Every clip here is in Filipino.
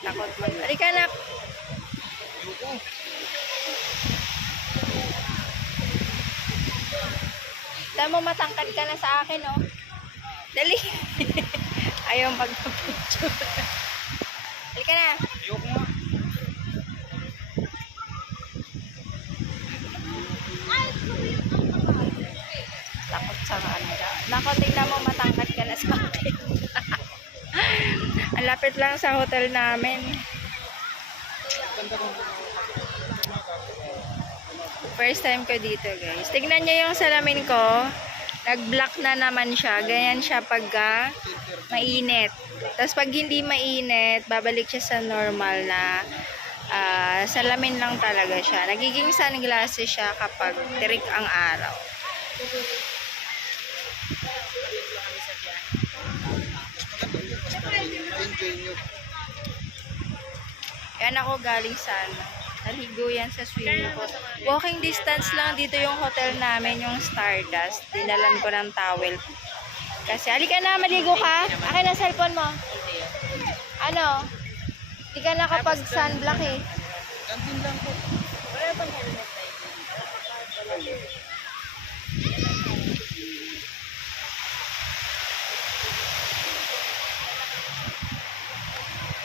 Halika na. Dahil mo matangkad ka na sa akin, oh. Dali. Ayaw magpa-picture. Halika na. Ayoko nga. Takot sa kanila. Nako, tingnan mo, matangkad ka na sa akin. Ang lapit lang sa hotel namin. First time ko dito, guys. Tignan niyo yung salamin ko. Nag-block na naman siya. Ganyan siya pagka mainit. Tapos pag hindi mainit, babalik siya sa normal na ah, salamin lang talaga siya. Nagiging sunglasses siya kapag tirik ang araw. Yan ako galing sa ano. Naligo yan sa swimming pool. Walking distance lang dito yung hotel namin, yung Stardust. Dinalan ko ng towel. Kasi, halika na, maligo ka. Akin na cellphone mo. Ano? Hindi ka nakapag-sunblock eh. Kantin lang po. Wala bang helmet tayo?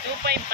Two point.